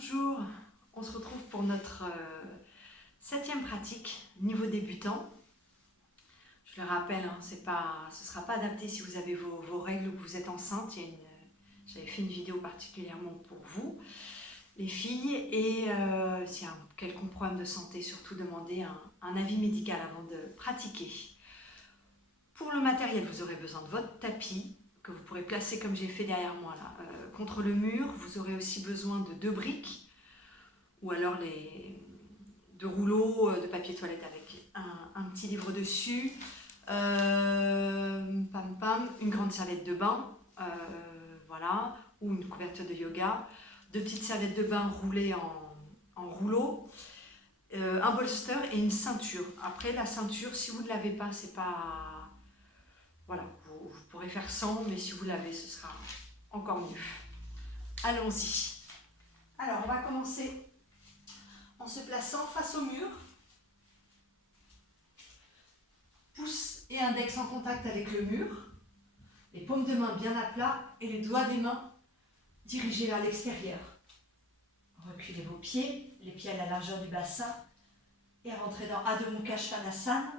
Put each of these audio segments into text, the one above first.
Bonjour, on se retrouve pour notre 7e pratique, niveau débutant. Je le rappelle, hein, ce ne sera pas adapté si vous avez vos règles ou que vous êtes enceinte. J'avais fait une vidéo particulièrement pour vous, les filles, et s'il y a un quelconque problème de santé, surtout demandez un avis médical avant de pratiquer. Pour le matériel, vous aurez besoin de votre tapis, que vous pourrez placer comme j'ai fait derrière moi là, contre le mur. Vous aurez aussi besoin de 2 briques ou alors 2 rouleaux de papier toilette avec un petit livre dessus, une grande serviette de bain, voilà, ou une couverture de yoga, 2 petites serviettes de bain roulées en rouleau, un bolster et une ceinture. Après la ceinture, si vous ne l'avez pas, c'est pas... Voilà, vous pourrez faire sans, mais si vous l'avez, ce sera encore mieux. Allons-y. Alors, on va commencer en se plaçant face au mur. Pouce et index en contact avec le mur. Les paumes de main bien à plat et les doigts des mains dirigés vers l'extérieur. Reculez vos pieds, les pieds à la largeur du bassin et rentrez dans Adho Mukha Svanasana.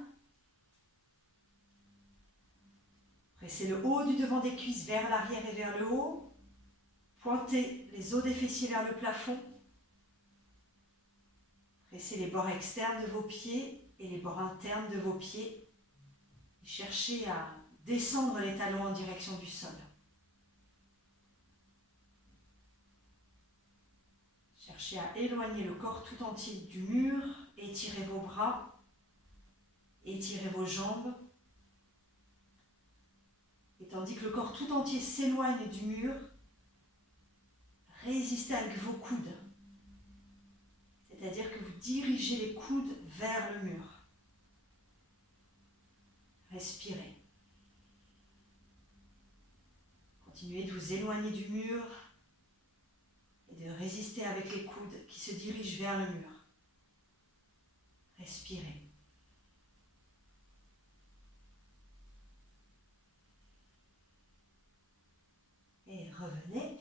Pressez le haut du devant des cuisses vers l'arrière et vers le haut. Pointez les os des fessiers vers le plafond. Pressez les bords externes de vos pieds et les bords internes de vos pieds. Et cherchez à descendre les talons en direction du sol. Cherchez à éloigner le corps tout entier du mur. Étirez vos bras. Étirez vos jambes. Et tandis que le corps tout entier s'éloigne du mur, résistez avec vos coudes. C'est-à-dire que vous dirigez les coudes vers le mur. Respirez. Continuez de vous éloigner du mur et de résister avec les coudes qui se dirigent vers le mur. Respirez. Et revenez.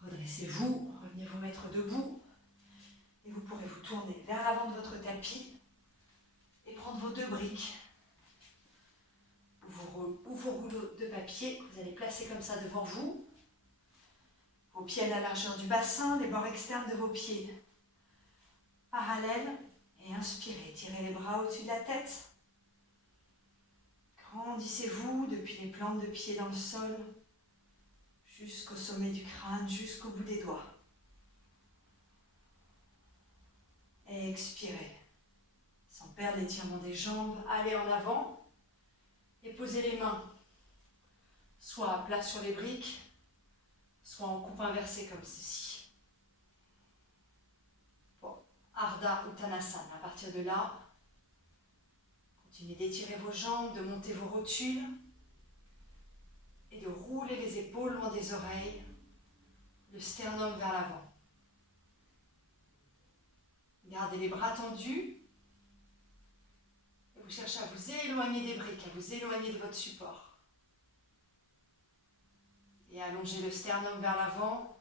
Redressez-vous, revenez vous mettre debout. Et vous pourrez vous tourner vers l'avant de votre tapis et prendre vos 2 briques ou vos rouleaux de papier que vous allez placer comme ça devant vous. Vos pieds à la largeur du bassin, les bords externes de vos pieds parallèles. Et inspirez, tirez les bras au-dessus de la tête. Grandissez-vous depuis les plantes de pied dans le sol jusqu'au sommet du crâne, jusqu'au bout des doigts. Et expirez. Sans perdre l'étirement des jambes, allez en avant et posez les mains soit à plat sur les briques, soit en coupe inversée comme ceci. Bon, Ardha Uttanasana. À partir de là, continuez d'étirer vos jambes, de monter vos rotules et de rouler les épaules loin des oreilles, le sternum vers l'avant. Gardez les bras tendus et vous cherchez à vous éloigner des briques, à vous éloigner de votre support. Et allongez le sternum vers l'avant.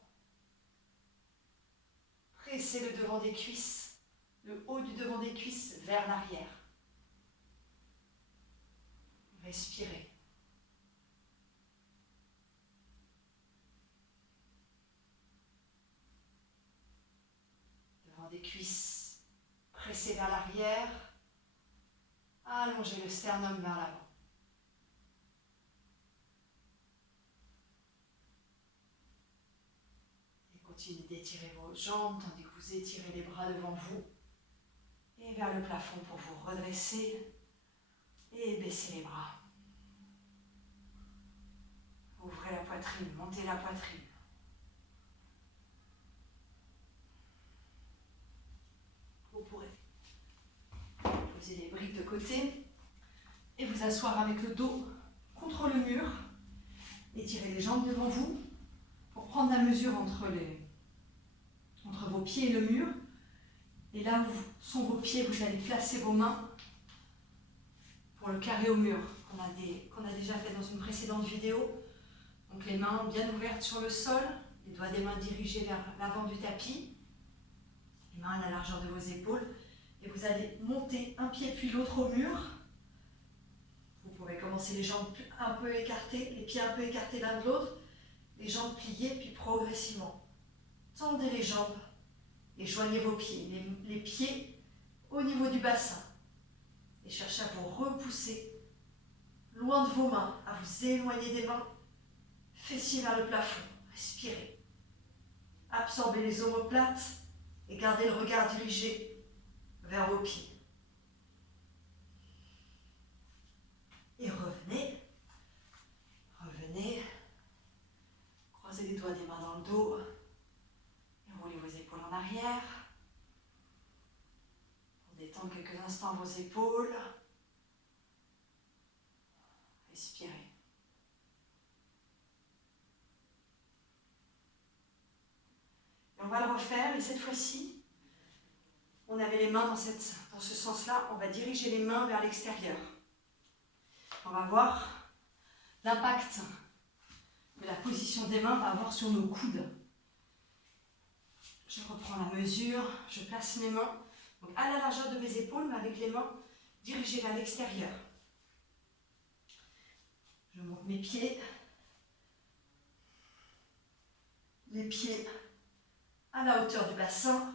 Pressez le devant des cuisses, le haut du devant des cuisses vers l'arrière. Respirez. Devant des cuisses, pressez vers l'arrière. Allongez le sternum vers l'avant. Et continuez d'étirer vos jambes tandis que vous étirez les bras devant vous et vers le plafond pour vous redresser et baisser les bras. Ouvrez la poitrine, montez la poitrine. Vous pourrez poser les briques de côté et vous asseoir avec le dos contre le mur. Étirez les jambes devant vous pour prendre la mesure entre vos pieds et le mur. Et là où sont vos pieds, vous allez placer vos mains pour le carré au mur qu'on a déjà fait dans une précédente vidéo. Donc les mains bien ouvertes sur le sol, Les doigts des mains dirigés vers l'avant du tapis. Les mains à la largeur de vos épaules. Et vous allez monter un pied puis l'autre au mur. Vous pouvez commencer les jambes un peu écartées, les pieds un peu écartés l'un de l'autre. Les jambes pliées, puis progressivement. Tendez les jambes et joignez vos pieds. Les pieds au niveau du bassin. Et cherchez à vous repousser loin de vos mains, à vous éloigner des mains. Fessiers vers le plafond. Respirez. Absorbez les omoplates et gardez le regard dirigé vers vos pieds. Et revenez. Revenez. Croisez les doigts des mains dans le dos. Et roulez vos épaules en arrière. Pour détendre quelques instants vos épaules. Respirez. Et on va le refaire, mais cette fois-ci, on avait les mains dans ce sens-là. On va diriger les mains vers l'extérieur. On va voir l'impact que la position des mains va avoir sur nos coudes. Je reprends la mesure, je place mes mains donc à la largeur de mes épaules, mais avec les mains dirigées vers l'extérieur. Je monte mes pieds, les pieds à la hauteur du bassin.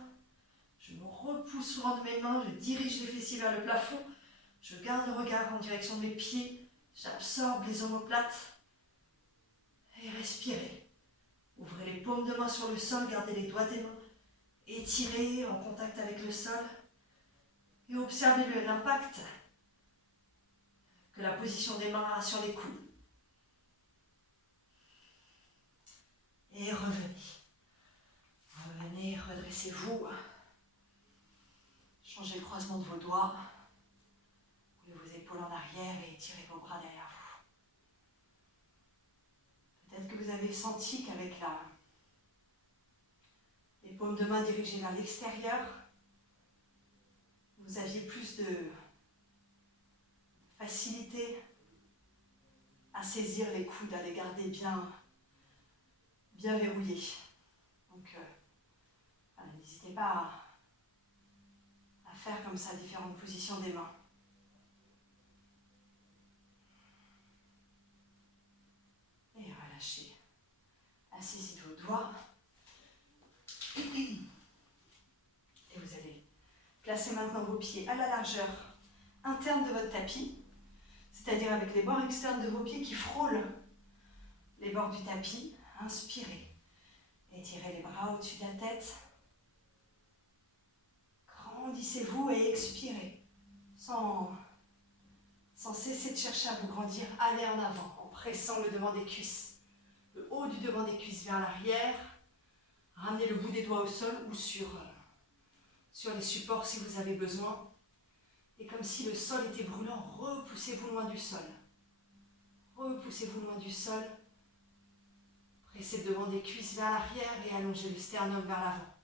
Je me repousse loin de mes mains, je dirige les fessiers vers le plafond. Je garde le regard en direction de mes pieds, j'absorbe les omoplates. Et respirez. Ouvrez les paumes de main sur le sol, gardez les doigts des mains étirés en contact avec le sol. Et observez l'impact que la position des mains a sur les coudes. Et revenez. Revenez, redressez-vous. Changez le croisement de vos doigts. Roulez vos épaules en arrière et étirez vos bras derrière vous. Peut-être que vous avez senti qu'avec les paumes de main dirigées vers l'extérieur, vous aviez plus de facilité à saisir les coudes, à les garder bien verrouillés. Donc, n'hésitez pas à faire comme ça différentes positions des mains. Et relâchez. Asseyez vos doigts. Et vous allez placer maintenant vos pieds à la largeur interne de votre tapis, c'est-à-dire avec les bords externes de vos pieds qui frôlent les bords du tapis. Inspirez. Étirez les bras au-dessus de la tête. Grandissez-vous et expirez. Sans cesser de chercher à vous grandir, allez en avant en pressant le devant des cuisses. Le haut du devant des cuisses vers l'arrière. Ramenez le bout des doigts au sol ou sur les supports si vous avez besoin. Et comme si le sol était brûlant, repoussez-vous loin du sol. Repoussez-vous loin du sol. Pressez le devant des cuisses vers l'arrière et allongez le sternum vers l'avant.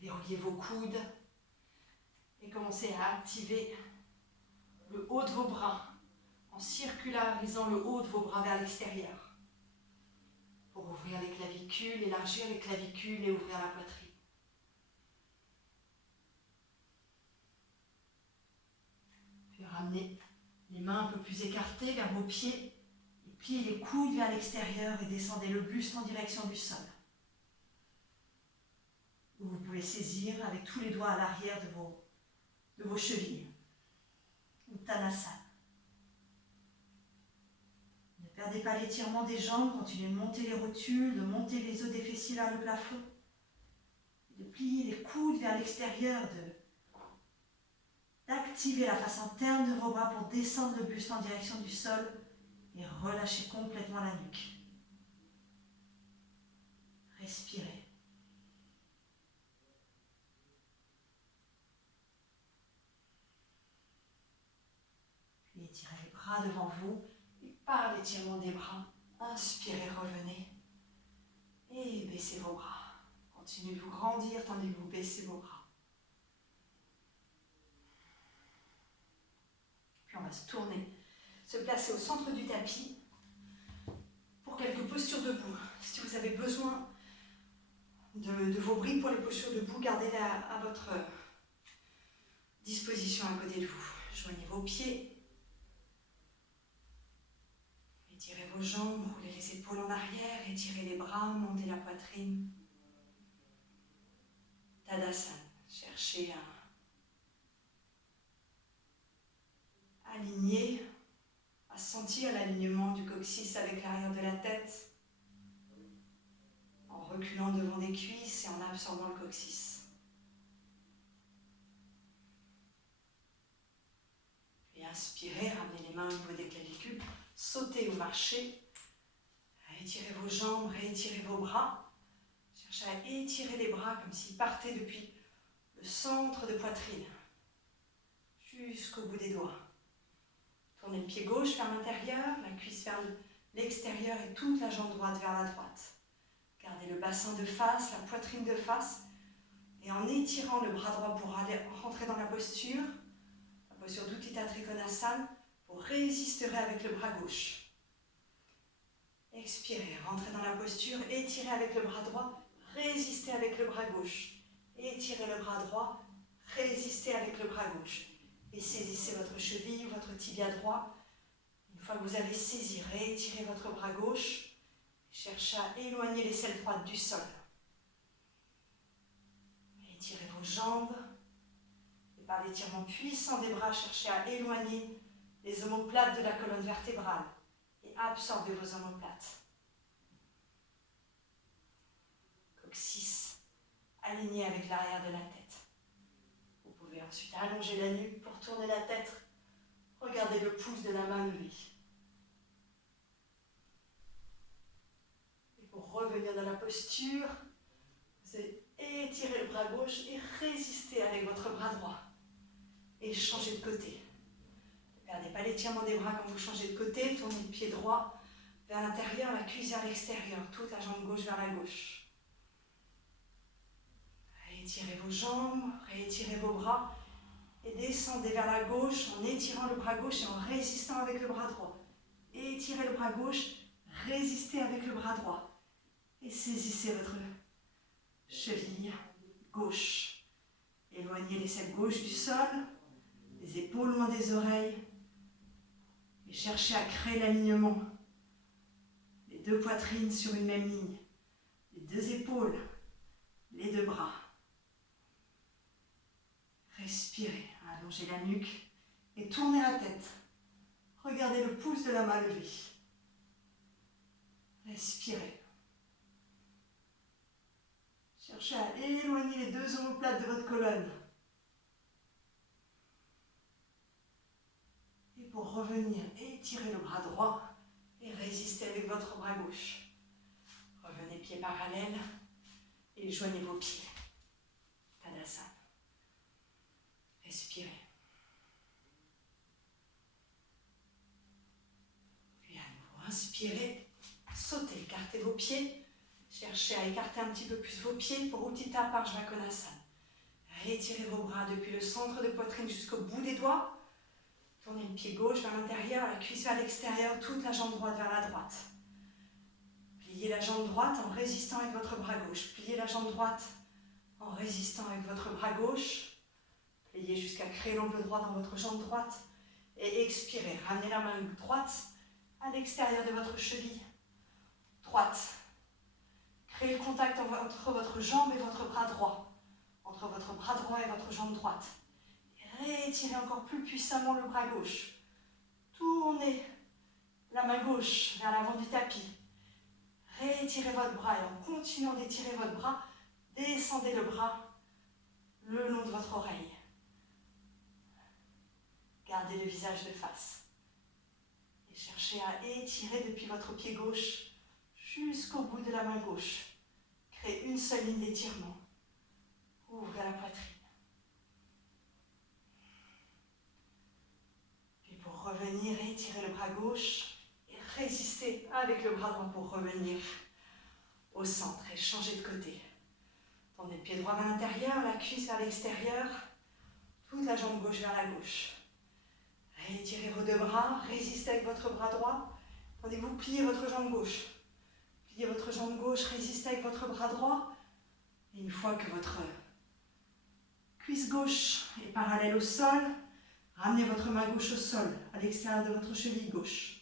Verrouillez vos coudes et commencez à activer le haut de vos bras en circularisant le haut de vos bras vers l'extérieur pour ouvrir les clavicules, élargir les clavicules et ouvrir la poitrine. Puis ramenez les mains un peu plus écartées vers vos pieds et pliez les coudes vers l'extérieur et descendez le buste en direction du sol. Vous pouvez saisir avec tous les doigts à l'arrière de vos chevilles. Uttanasana. Ne perdez pas l'étirement des jambes, continuez de monter les rotules, de monter les os des fessiers vers le plafond, de plier les coudes vers l'extérieur, d'activer la face interne de vos bras pour descendre le buste en direction du sol et relâcher complètement la nuque. Respirez. Puis étirez les bras devant vous et par l'étirement des bras, inspirez, revenez et baissez vos bras. Continuez de vous grandir tandis que vous baissez vos bras. Puis on va se tourner, se placer au centre du tapis pour quelques postures debout. Si vous avez besoin de vos briques pour les postures debout, gardez-les à votre disposition à côté de vous. Joignez vos pieds. Étirez vos jambes, roulez les épaules en arrière, étirez les bras, montez la poitrine. Tadasana. Cherchez à aligner, à sentir l'alignement du coccyx avec l'arrière de la tête, en reculant devant les cuisses et en absorbant le coccyx. Puis inspirez, ramenez les mains au niveau des clavicules, sautez ou marchez, étirez vos jambes, réétirez vos bras, cherchez à étirer les bras comme s'ils partaient depuis le centre de poitrine jusqu'au bout des doigts. Tournez le pied gauche vers l'intérieur, la cuisse vers l'extérieur et toute la jambe droite vers la droite. Gardez le bassin de face, la poitrine de face et en étirant le bras droit pour aller rentrer dans la posture d'Utthita Trikonasana, vous résisterez avec le bras gauche. Expirez, rentrez dans la posture, étirez avec le bras droit, résistez avec le bras gauche. Étirez le bras droit, résistez avec le bras gauche. Et saisissez votre cheville, votre tibia droit. Une fois que vous avez saisi, réétirez votre bras gauche. Cherchez à éloigner l'aisselle droite du sol. Étirez vos jambes. Et par l'étirement puissant des bras, cherchez à éloigner les omoplates de la colonne vertébrale. Et absorbez vos omoplates. Coccyx aligné avec l'arrière de la tête. Vous pouvez ensuite allonger la nuque pour tourner la tête. Regardez le pouce de la main levée. Et pour revenir dans la posture, vous allez étirer le bras gauche et résister avec votre bras droit. Et changer de côté. Ne perdez pas l'étirement des bras quand vous changez de côté. Tournez le pied droit vers l'intérieur, la cuisse vers l'extérieur. Toute la jambe gauche vers la gauche. Réétirez vos jambes, réétirez vos bras et descendez vers la gauche en étirant le bras gauche et en résistant avec le bras droit. Étirez le bras gauche, résistez avec le bras droit et saisissez votre cheville gauche. Éloignez l'aisselle gauche du sol, les épaules loin des oreilles et cherchez à créer l'alignement. Les deux poitrines sur une même ligne, les deux épaules, les deux bras. Respirez, allongez la nuque et tournez la tête. Regardez le pouce de la main levée. Respirez. Cherchez à éloigner les deux omoplates de votre colonne. Et pour revenir, étirez le bras droit et résistez avec votre bras gauche. Revenez pieds parallèles et joignez vos pieds. Tadasana. Respirez. Puis à nouveau, inspirez, sautez, écartez vos pieds. Cherchez à écarter un petit peu plus vos pieds pour Utthita Parshvakonasana. Rétirez vos bras depuis le centre de poitrine jusqu'au bout des doigts. Tournez le pied gauche vers l'intérieur, la cuisse vers l'extérieur, toute la jambe droite vers la droite. Pliez la jambe droite en résistant avec votre bras gauche. Pliez la jambe droite en résistant avec votre bras gauche. Pliez jusqu'à créer l'angle droit dans votre jambe droite. Et expirez. Ramenez la main droite à l'extérieur de votre cheville droite. Créez le contact entre votre jambe et votre bras droit. Entre votre bras droit et votre jambe droite. Et réétirez encore plus puissamment le bras gauche. Tournez la main gauche vers l'avant du tapis. Réétirez votre bras et en continuant d'étirer votre bras, descendez le bras le long de votre oreille. Gardez le visage de face. Et cherchez à étirer depuis votre pied gauche jusqu'au bout de la main gauche. Créez une seule ligne d'étirement. Ouvrez la poitrine. Puis pour revenir, étirez le bras gauche et résistez avec le bras droit pour revenir au centre et changer de côté. Tendez le pied droit vers l'intérieur, la cuisse vers l'extérieur, toute la jambe gauche vers la gauche. Réétirez vos deux bras, résistez avec votre bras droit, tandis que vous pliez votre jambe gauche. votre jambe gauche, résistez avec votre bras droit. Et une fois que votre cuisse gauche est parallèle au sol, ramenez votre main gauche au sol, à l'extérieur de votre cheville gauche.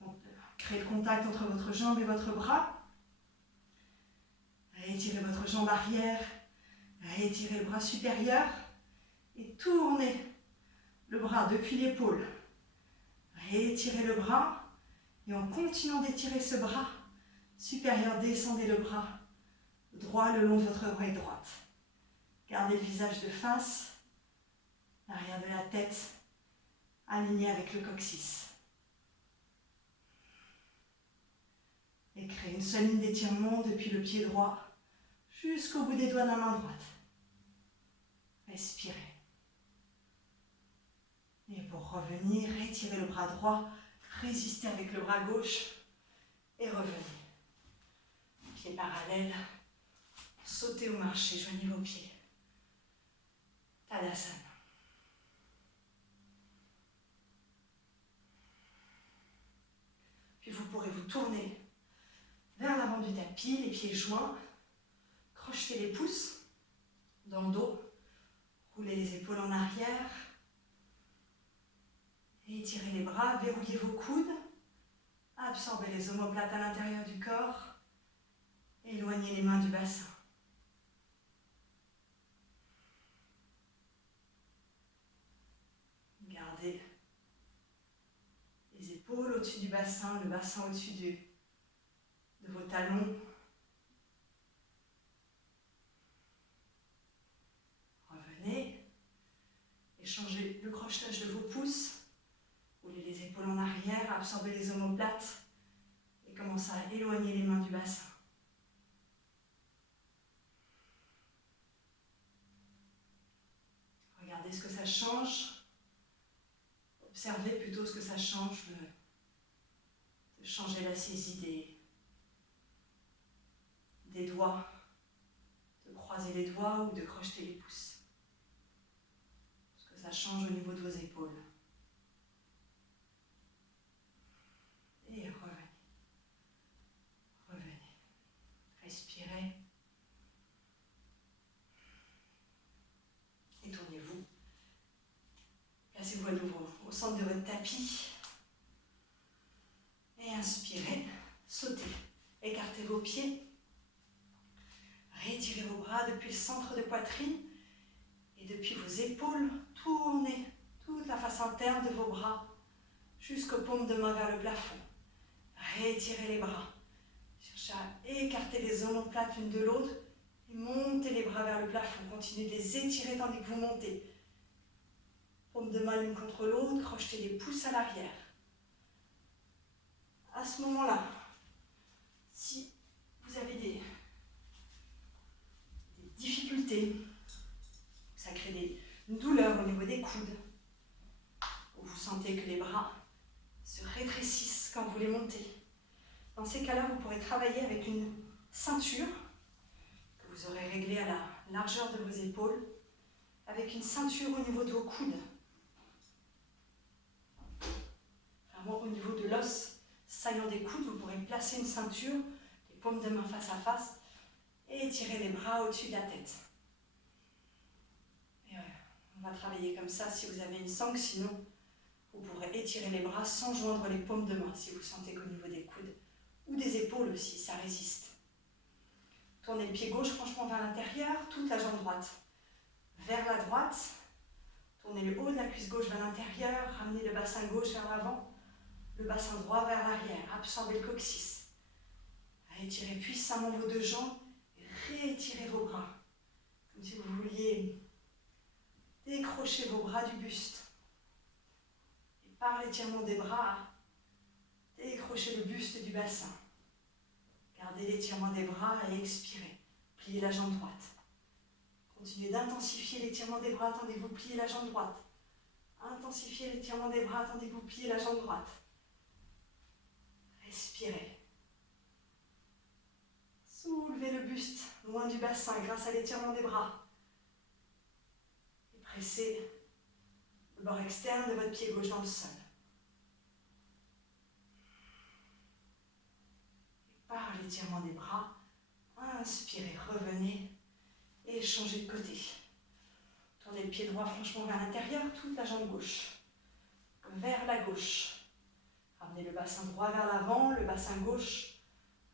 Donc, créez le contact entre votre jambe et votre bras. Étirez votre jambe arrière, étirez le bras supérieur et tournez le bras depuis l'épaule. Étirez le bras et en continuant d'étirer ce bras supérieur, descendez le bras droit le long de votre oreille droite. Gardez le visage de face, l'arrière de la tête aligné avec le coccyx. Et créez une seule ligne d'étirement depuis le pied droit jusqu'au bout des doigts de la main droite. Respirez. Et pour revenir, étirez le bras droit, résistez avec le bras gauche et revenez. Pieds parallèles, sautez ou marchez, joignez vos pieds. Tadasana. Puis vous pourrez vous tourner vers l'avant du tapis, les pieds joints, crochetez les pouces dans le dos, roulez les épaules en arrière, et étirez les bras, verrouillez vos coudes, absorbez les omoplates à l'intérieur du corps, éloignez les mains du bassin. Gardez les épaules au-dessus du bassin, le bassin au-dessus de vos talons. Revenez, échangez le crochetage de vos pouces, roulez les épaules en arrière, absorbez les omoplates et commencez à éloigner les mains du bassin. Regardez ce que ça change. Observez plutôt ce que ça change de changer la saisie des doigts, de croiser les doigts ou de crocheter les pouces. Ce que ça change au niveau de vos épaules. Et revenez. Revenez. Respirez. Et tournez-vous. Placez-vous à nouveau au centre de votre tapis. Et inspirez. Sautez. Écartez vos pieds. Rétirez vos bras depuis le centre de poitrine. Et depuis vos épaules, tournez toute la face interne de vos bras jusqu'aux paumes de main vers le plafond. Rétirez les bras. Cherchez à écarter les omoplates l'une de l'autre et montez les bras vers le plafond. Continuez de les étirer tandis que vous montez. Paumes de main l'une contre l'autre, crochetez les pouces à l'arrière. À ce moment-là, si vous avez des difficultés, ça crée une douleur au niveau des coudes, ou vous sentez que les bras se rétrécissent quand vous les montez. Dans ces cas-là, vous pourrez travailler avec une ceinture que vous aurez réglée à la largeur de vos épaules, avec une ceinture au niveau de vos coudes. Vraiment au niveau de l'os saillant des coudes, vous pourrez placer une ceinture, les paumes de main face à face, et étirer les bras au-dessus de la tête. Et voilà, on va travailler comme ça si vous avez une sangle, sinon vous pourrez étirer les bras sans joindre les paumes de main si vous sentez qu'au niveau des coudes ou des épaules aussi, ça résiste. Tournez le pied gauche franchement vers l'intérieur, toute la jambe droite vers la droite. Tournez le haut de la cuisse gauche vers l'intérieur, ramenez le bassin gauche vers l'avant, le bassin droit vers l'arrière. Absorbez le coccyx. Étirez puissamment vos deux jambes et réétirez vos bras. Comme si vous vouliez décrocher vos bras du buste. Et par l'étirement des bras, décrochez le buste du bassin. Gardez l'étirement des bras et expirez. Pliez la jambe droite. Continuez d'intensifier l'étirement des bras tandis que vous pliez la jambe droite. Intensifiez l'étirement des bras tandis que vous pliez la jambe droite. Respirez. Soulevez le buste loin du bassin grâce à l'étirement des bras. Et pressez le bord externe de votre pied gauche dans le sol. Et par l'étirement des bras. Inspirez, revenez et changez de côté. Tournez le pied droit franchement vers l'intérieur, toute la jambe gauche. Vers la gauche. Ramenez le bassin droit vers l'avant, le bassin gauche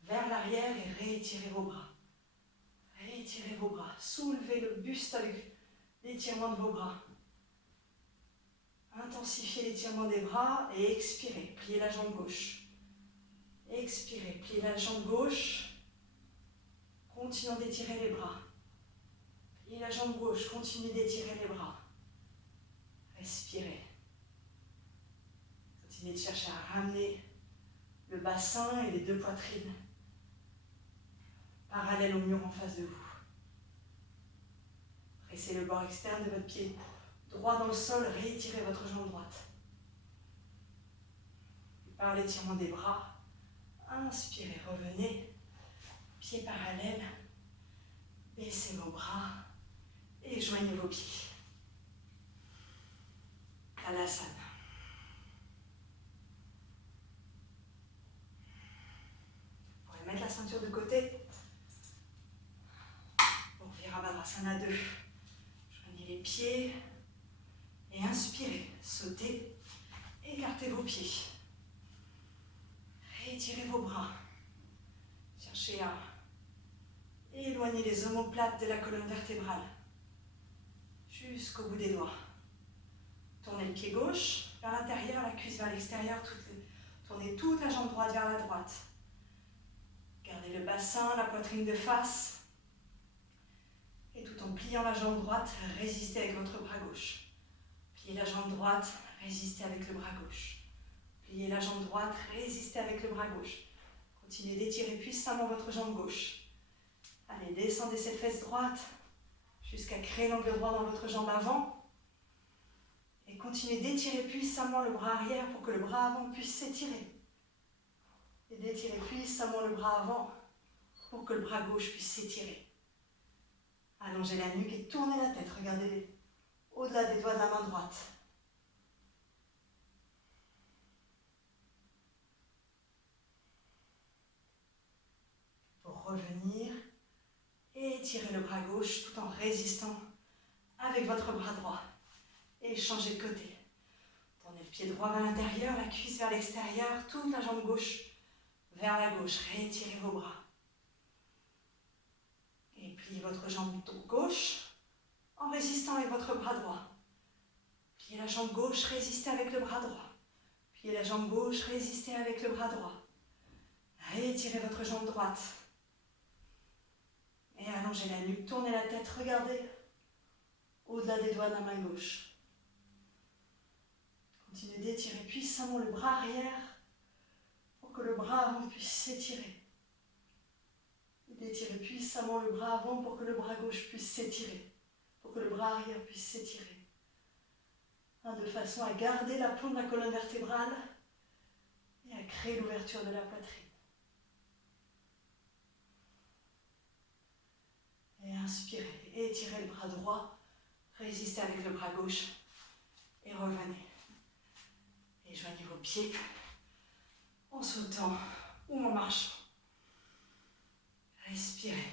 vers l'arrière et réétirez vos bras. Réétirez vos bras. Soulevez le buste avec l'étirement de vos bras. Intensifiez l'étirement des bras et expirez. Pliez la jambe gauche. Expirez. Pliez la jambe gauche. Continuons d'étirer les bras. Pliez la jambe gauche. Continuez d'étirer les bras. Respirez. Continuez de chercher à ramener le bassin et les deux poitrines parallèles au mur en face de vous. Pressez le bord externe de votre pied droit dans le sol, réétirez votre jambe droite. Et par l'étirement des bras, inspirez, revenez, pieds parallèles, baissez vos bras et joignez vos pieds. Tadasana. Vous pourrez mettre la ceinture de côté pour Virabhadrasana 2. Joignez les pieds et inspirez, sautez, écartez vos pieds. Réétirez vos bras. Cherchez à éloigner les omoplates de la colonne vertébrale jusqu'au bout des doigts. Tournez le pied gauche vers l'intérieur, la cuisse vers l'extérieur. Tournez toute la jambe droite vers la droite. Gardez le bassin, la poitrine de face. Et tout en pliant la jambe droite, résistez avec votre bras gauche. Pliez la jambe droite, résistez avec le bras gauche. Pliez la jambe droite, résistez avec le bras gauche. Continuez d'étirer puissamment votre jambe gauche. Allez, descendez cette fesse droite jusqu'à créer l'angle droit dans votre jambe avant. Et continuez d'étirer puissamment le bras arrière pour que le bras avant puisse s'étirer. Et d'étirer puissamment le bras avant pour que le bras gauche puisse s'étirer. Allongez la nuque et tournez la tête. Regardez au-delà des doigts de la main droite. Pour revenir, étirez le bras gauche tout en résistant avec votre bras droit. Et changez de côté. Tournez le pied droit vers l'intérieur, la cuisse vers l'extérieur, toute la jambe gauche vers la gauche. Réétirez vos bras. Et pliez votre jambe gauche en résistant avec votre bras droit. Pliez la jambe gauche, résistez avec le bras droit. Pliez la jambe gauche, résistez avec le bras droit. Réétirez votre jambe droite. Et allongez la nuque, tournez la tête, regardez au-delà des doigts de la main gauche. Continuez d'étirer puissamment le bras arrière pour que le bras avant puisse s'étirer. Et d'étirer puissamment le bras avant pour que le bras gauche puisse s'étirer. Pour que le bras arrière puisse s'étirer. De façon à garder l'aplomb de la colonne vertébrale et à créer l'ouverture de la poitrine. Et inspirez, étirez le bras droit, résistez avec le bras gauche et revenez. Et joignez vos pieds en sautant ou en marchant. Respirez.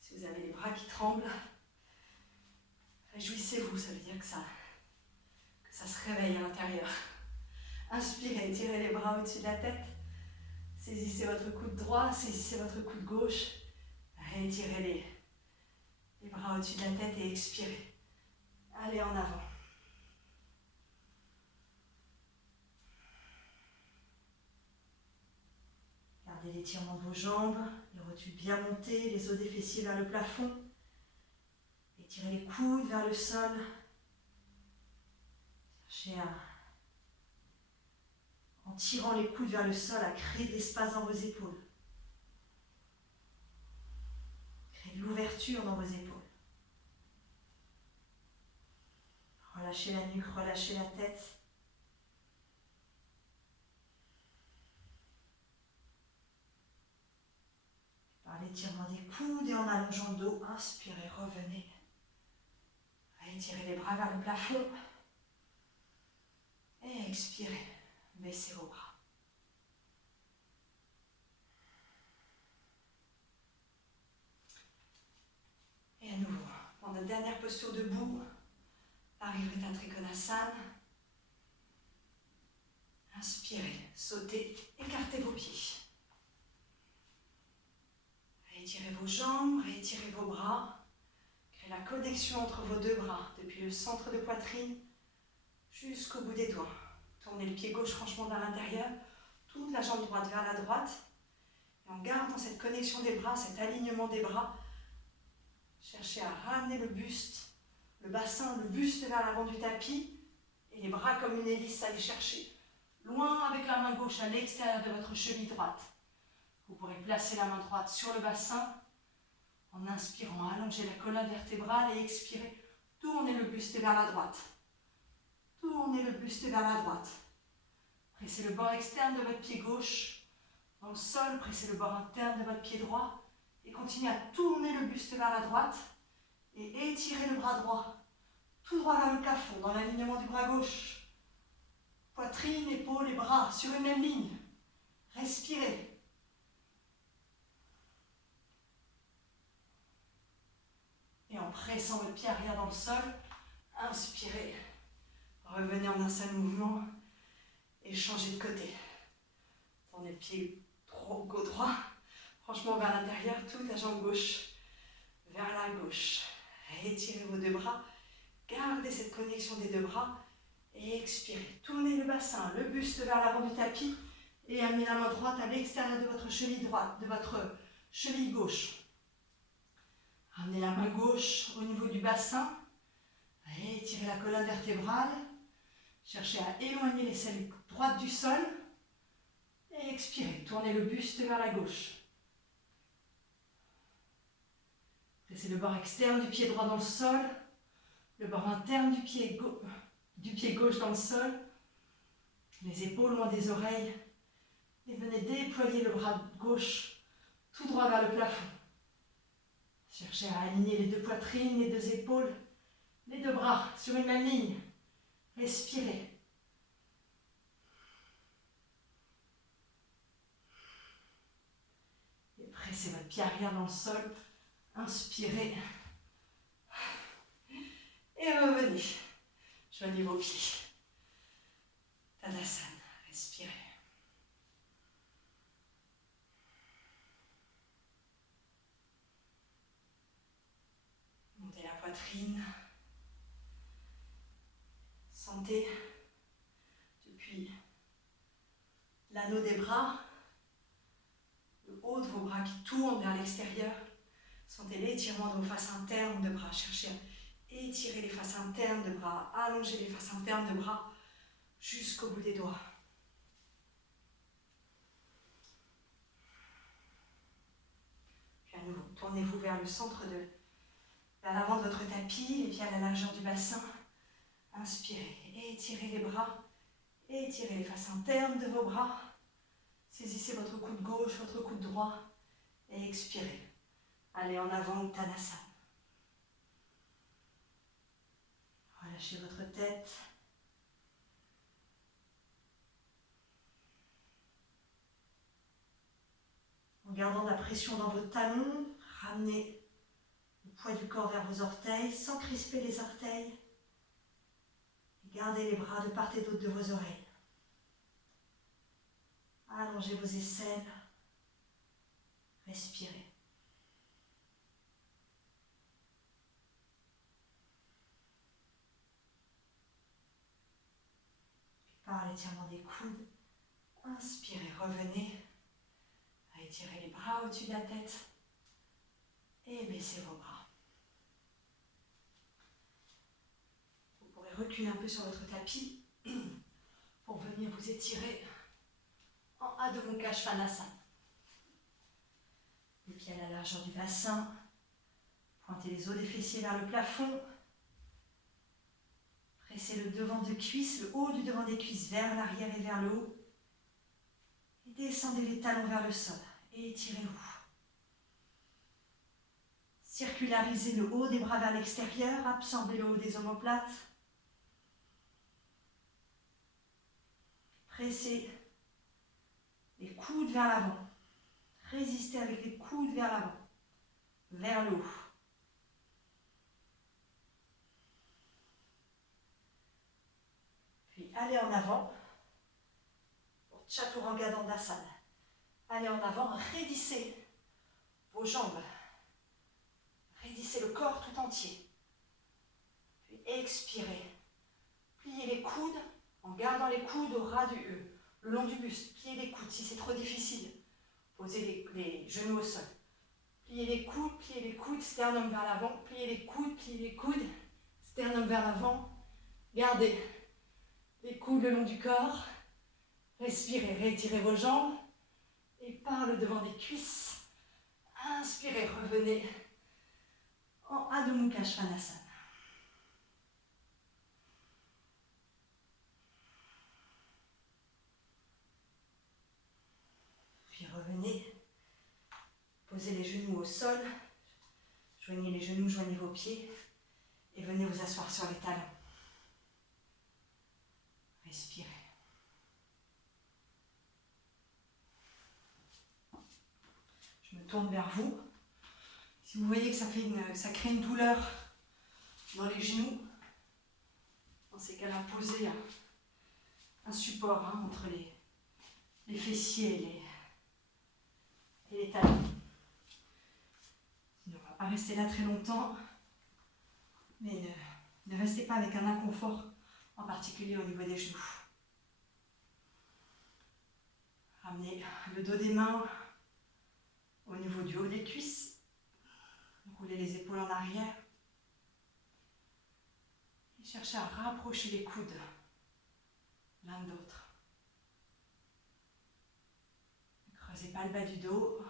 Si vous avez les bras qui tremblent, réjouissez-vous, ça veut dire que ça se réveille à l'intérieur. Inspirez, tirez les bras au-dessus de la tête. Saisissez votre coude droit, saisissez votre coude gauche. Réétirez les bras au-dessus de la tête et expirez. Allez en avant. Gardez l'étirement de vos jambes, les rotules bien montées, les os des fessiers vers le plafond. Étirez les coudes vers le sol. Cherchez en tirant les coudes vers le sol, à créer de l'espace dans vos épaules. Créez de l'ouverture dans vos épaules. Relâchez la nuque, relâchez la tête. Par l'étirement des coudes et en allongeant le dos, inspirez, revenez. Étirez les bras vers le plafond. Expirez. Baissez vos bras. Et à nouveau, dans notre dernière posture debout, Parivrtta Trikonasana. Inspirez, sautez, écartez vos pieds. Réétirez vos jambes, réétirez vos bras. Créez la connexion entre vos deux bras, depuis le centre de poitrine jusqu'au bout des doigts. Tournez le pied gauche franchement vers l'intérieur, toute la jambe droite vers la droite. Et en gardant cette connexion des bras, cet alignement des bras, cherchez à ramener le buste, le bassin, le buste vers l'avant du tapis et les bras comme une hélice à les chercher. Loin avec la main gauche à l'extérieur de votre cheville droite. Vous pourrez placer la main droite sur le bassin en inspirant, allonger la colonne vertébrale et expirez. Tournez le buste vers la droite. Tournez le buste vers la droite. Pressez le bord externe de votre pied gauche dans le sol. Pressez le bord interne de votre pied droit. Et continuez à tourner le buste vers la droite. Et étirez le bras droit. Tout droit vers le plafond, dans l'alignement du bras gauche. Poitrine, épaules et bras sur une même ligne. Respirez. Et en pressant votre pied arrière dans le sol, inspirez. Revenez en un seul mouvement et changez de côté. Tournez le pied droit, franchement vers l'intérieur, toute la jambe gauche vers la gauche. Étirez vos deux bras, gardez cette connexion des deux bras et expirez. Tournez le bassin, le buste vers l'avant du tapis et amenez la main droite à l'extérieur de votre cheville droite, de votre cheville gauche. Ramenez la main gauche au niveau du bassin, étirez la colonne vertébrale, cherchez à éloigner les selles droites du sol et expirez. Tournez le buste vers la gauche. Pressez le bord externe du pied droit dans le sol, le bord interne du pied gauche dans le sol, les épaules loin des oreilles et venez déployer le bras gauche tout droit vers le plafond. Cherchez à aligner les deux poitrines, les deux épaules, les deux bras sur une même ligne. Respirez. Et pressez votre pied arrière dans le sol. Inspirez. Et revenez. Joignez vos pieds. Tadasana. Respirez. Montez la poitrine. Sentez depuis l'anneau des bras, le haut de vos bras qui tourne vers l'extérieur. Sentez l'étirement de vos faces internes de bras. Cherchez à étirer les faces internes de bras, allonger les faces internes de bras jusqu'au bout des doigts. Puis à nouveau, tournez-vous vers le centre vers l'avant de votre tapis, les pieds à la largeur du bassin. Inspirez, étirez les bras, étirez les faces internes de vos bras. Saisissez votre coude gauche, votre coude droit et expirez. Allez en avant, Uttanasana. Relâchez votre tête. En gardant la pression dans vos talons, ramenez le poids du corps vers vos orteils sans crisper les orteils. Gardez les bras de part et d'autre de vos oreilles. Allongez vos aisselles. Respirez. Par l'étirement des coudes, inspirez, revenez à étirer les bras au-dessus de la tête et baissez vos bras. Reculez un peu sur votre tapis pour venir vous étirer en Adho Mukha Svanasana. Les pieds à la largeur du bassin, pointez les os des fessiers vers le plafond, pressez le devant de cuisse, le haut du devant des cuisses vers l'arrière et vers le haut, et descendez les talons vers le sol et étirez-vous. Circularisez le haut des bras vers l'extérieur, absorbez le haut des omoplates. Pressez les coudes vers l'avant. Résistez avec les coudes vers l'avant, vers le haut. Puis allez en avant pour Chaturanga Dandasana. Allez en avant, raidissez vos jambes. Raidissez le corps tout entier. Puis expirez. Pliez les coudes en gardant les coudes au ras le long du buste. Pliez les coudes si c'est trop difficile. Posez les genoux au sol. Pliez les coudes, sternum vers l'avant. Pliez les coudes, sternum vers l'avant. Gardez les coudes le long du corps. Respirez, rétirez vos jambes. Et par le devant des cuisses, inspirez, revenez en Adho Mukha Svanasana. Puis revenez, posez les genoux au sol, joignez les genoux, joignez vos pieds et venez vous asseoir sur les talons. Respirez. Je me tourne vers vous. Si vous voyez que ça crée une douleur dans les genoux, dans ces cas-là, posez un support entre les fessiers et les talons. On ne va pas rester là très longtemps, mais ne restez pas avec un inconfort, en particulier au niveau des genoux. Ramenez le dos des mains au niveau du haut des cuisses. Roulez les épaules en arrière. Et cherchez à rapprocher les coudes l'un de l'autre. Ne creusez pas le bas du dos.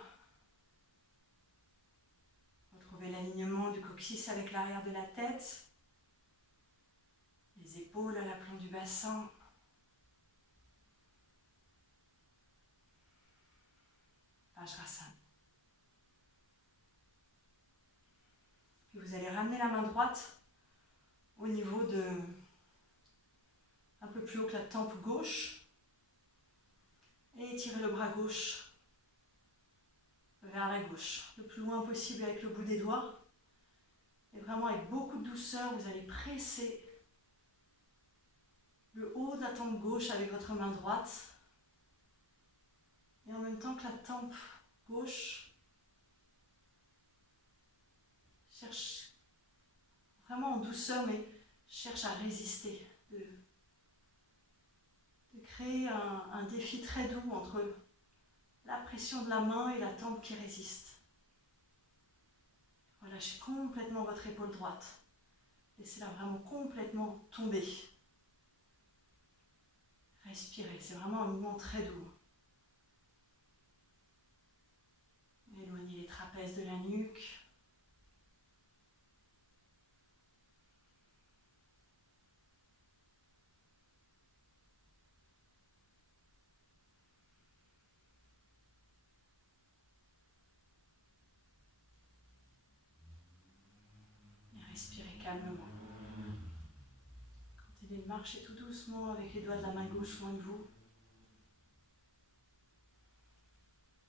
Retrouvez l'alignement du coccyx avec l'arrière de la tête. Les épaules à l'aplomb du bassin. Vajrasana. Puis vous allez ramener la main droite au niveau un peu plus haut que la tempe gauche. Et étirez le bras gauche vers la gauche, le plus loin possible avec le bout des doigts. Et vraiment avec beaucoup de douceur, vous allez presser le haut de la tempe gauche avec votre main droite. Et en même temps que la tempe gauche cherche vraiment en douceur, mais cherche à résister, de créer un défi très doux entre la pression de la main et la tempe qui résiste. Relâchez complètement votre épaule droite. Laissez-la vraiment complètement tomber. Respirez, c'est vraiment un mouvement très doux. Éloignez les trapèzes de la nuque. Et respirez calmement. Continuez de marcher tout doucement avec les doigts de la main gauche loin de vous.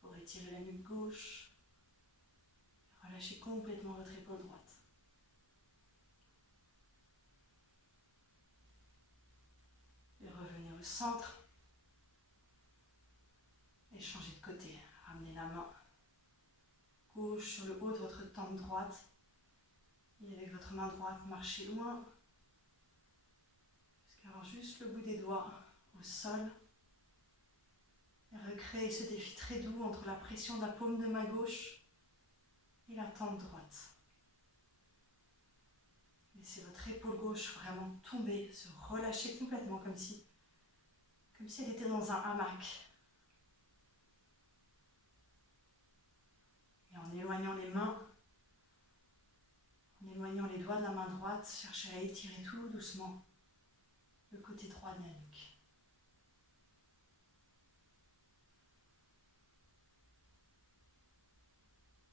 Pour étirer la nuque gauche. Relâchez complètement votre épaule droite. Et revenez au centre. Et changez de côté. Ramenez la main gauche sur le haut de votre tempe droite. Et avec votre main droite, marchez loin. Jusqu'à avoir juste le bout des doigts au sol. Et recréez ce défi très doux entre la pression de la paume de main gauche et la tempe droite. Laissez votre épaule gauche vraiment tomber, se relâcher complètement comme si elle était dans un hamac. Et en éloignant les mains, en éloignant les doigts de la main droite, cherchez à étirer tout doucement le côté droit de la nuque.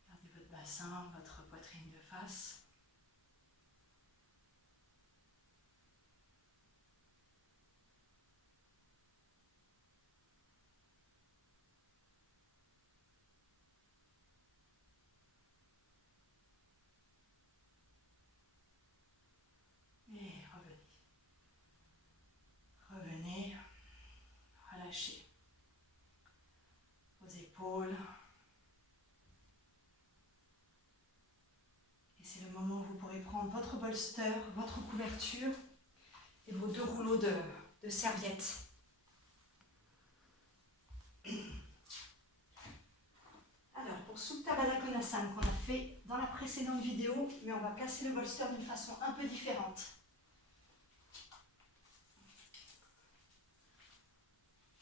Gardez votre bassin, votre poitrine de face. prendre votre bolster, votre couverture et vos 2 rouleaux de serviettes. Alors, pour Supta Baddha Konasana qu'on a fait dans la précédente vidéo, mais on va placer le bolster d'une façon un peu différente.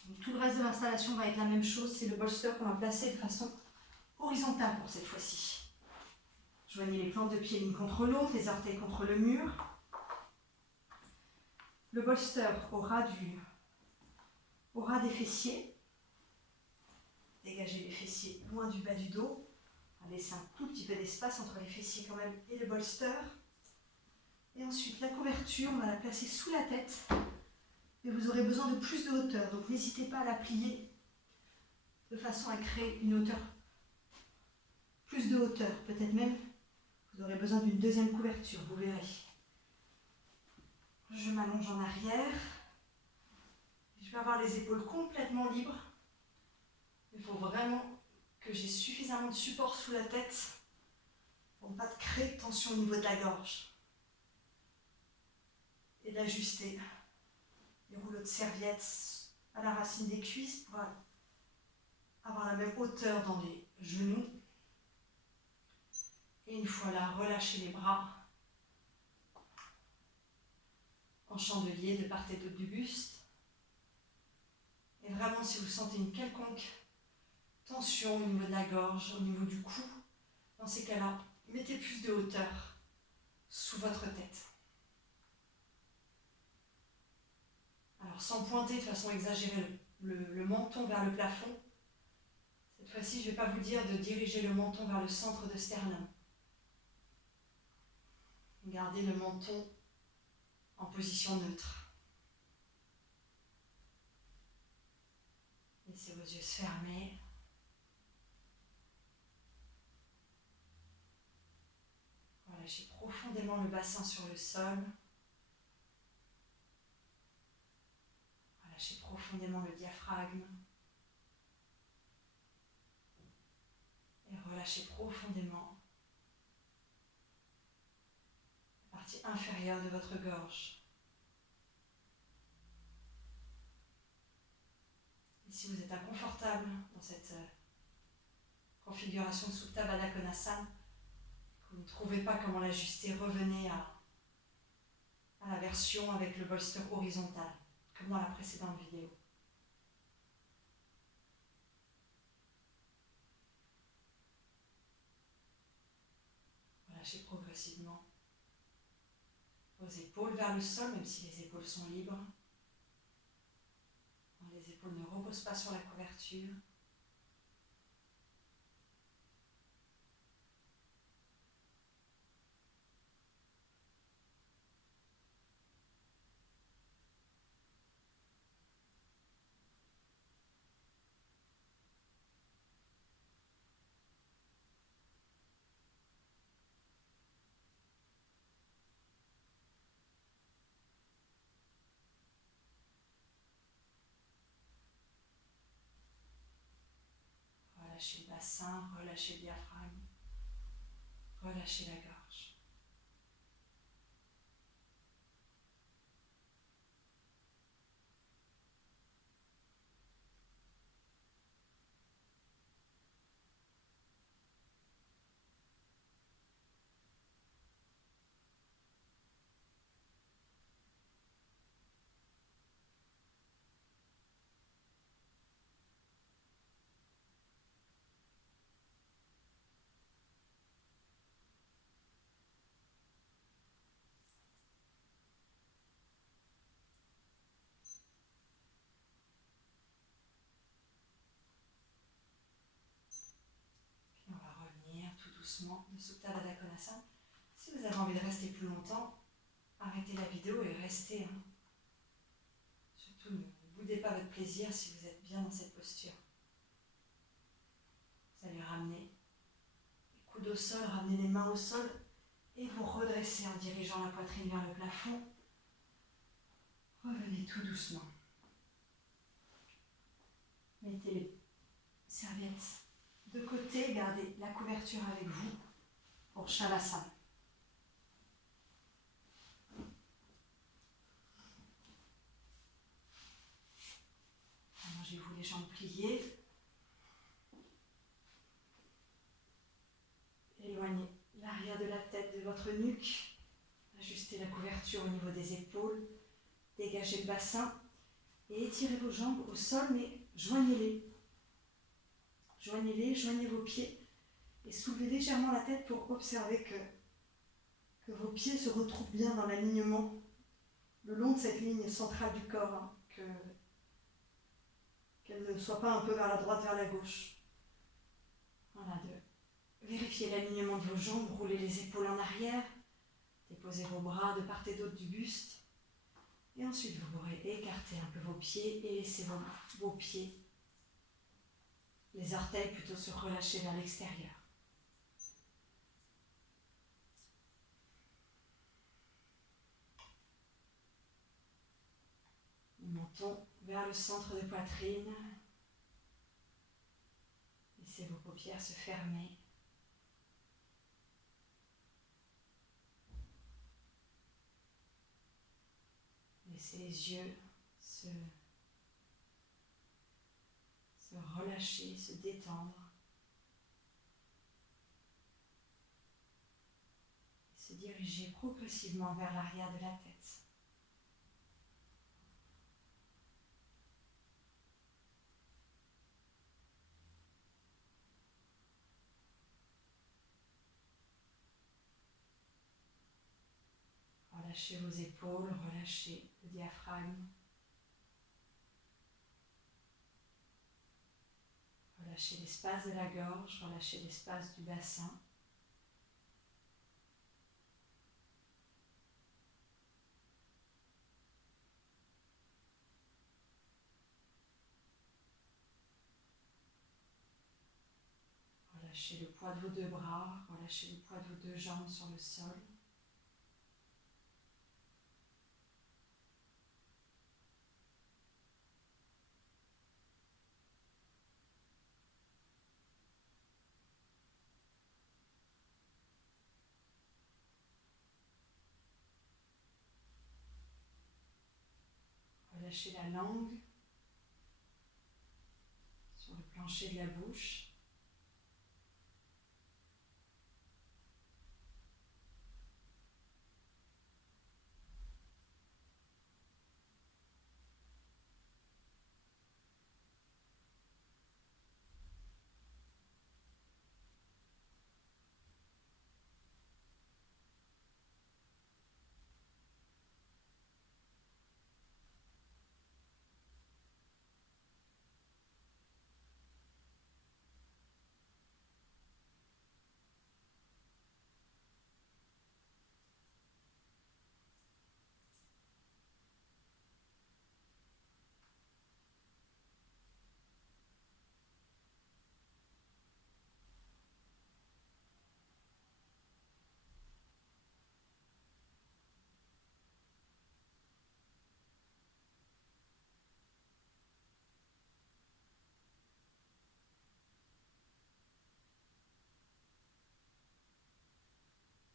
Donc, tout le reste de l'installation va être la même chose, c'est le bolster qu'on va placer de façon horizontale pour cette fois-ci. Joignez les plantes de pied l'une contre l'autre, les orteils contre le mur. Le bolster aura des fessiers. Dégagez les fessiers loin du bas du dos. On va laisser un tout petit peu d'espace entre les fessiers quand même et le bolster. Et ensuite, la couverture, on va la placer sous la tête. Et vous aurez besoin de plus de hauteur. Donc n'hésitez pas à la plier de façon à créer une hauteur. Plus de hauteur. Peut-être même, vous aurez besoin d'une deuxième couverture, vous verrez. Je m'allonge en arrière. Je vais avoir les épaules complètement libres. Il faut vraiment que j'ai suffisamment de support sous la tête pour ne pas créer de tension au niveau de la gorge. Et d'ajuster les rouleaux de serviettes à la racine des cuisses pour avoir la même hauteur dans les genoux. Et une fois là, relâchez les bras en chandelier de part et d'autre du buste. Et vraiment, si vous sentez une quelconque tension au niveau de la gorge, au niveau du cou, dans ces cas-là, mettez plus de hauteur sous votre tête. Alors, sans pointer de façon exagérée le menton vers le plafond, cette fois-ci, je ne vais pas vous dire de diriger le menton vers le centre de sternum. Gardez le menton en position neutre. Laissez vos yeux se fermer. Relâchez profondément le bassin sur le sol. Relâchez profondément le diaphragme. Et relâchez profondément la partie inférieure de votre gorge. Et si vous êtes inconfortable dans cette configuration de Supta Baddha Konasana, que vous ne trouvez pas comment l'ajuster, revenez à la version avec le bolster horizontal, comme dans la précédente vidéo. Relâchez progressivement vos épaules vers le sol, même si les épaules sont libres. Les épaules ne reposent pas sur la couverture. Relâchez le bassin, relâchez le diaphragme, relâchez la gorge. Puis on va revenir tout doucement de Supta Baddha Konasana. Si vous avez envie de rester plus longtemps, arrêtez la vidéo et restez. Surtout, ne boudez pas votre plaisir si vous êtes bien dans cette posture. Vous allez ramener les coudes au sol, ramener les mains au sol et vous redressez en dirigeant la poitrine vers le plafond. Revenez tout doucement. Mettez les serviettes de côté, gardez la couverture avec vous pour Shavasana. les jambes pliées. Éloignez l'arrière de la tête de votre nuque. Ajustez la couverture au niveau des épaules. Dégagez le bassin et étirez vos jambes au sol, mais joignez-les. Joignez-les, joignez vos pieds et soulevez légèrement la tête pour observer que vos pieds se retrouvent bien dans l'alignement le long de cette ligne centrale du corps, hein, qu'elle ne soit pas un peu vers la droite, vers la gauche. Voilà, vérifiez l'alignement de vos jambes, roulez les épaules en arrière, déposez vos bras de part et d'autre du buste. Et ensuite, vous pourrez écarter un peu vos pieds et laisser vos pieds, les orteils plutôt se relâcher vers l'extérieur. Nous montons vers le centre de poitrine. Laissez vos paupières se fermer. Laissez les yeux se relâcher, se détendre. Et se diriger progressivement vers l'arrière de la tête. Relâchez vos épaules, relâchez le diaphragme. Relâchez l'espace de la gorge, relâchez l'espace du bassin. Relâchez le poids de vos deux bras, relâchez le poids de vos deux jambes sur le sol. Relâchez la langue sur le plancher de la bouche.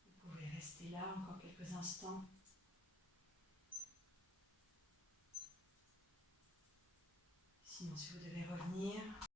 Vous pouvez rester là encore quelques instants. Sinon, si vous devez revenir,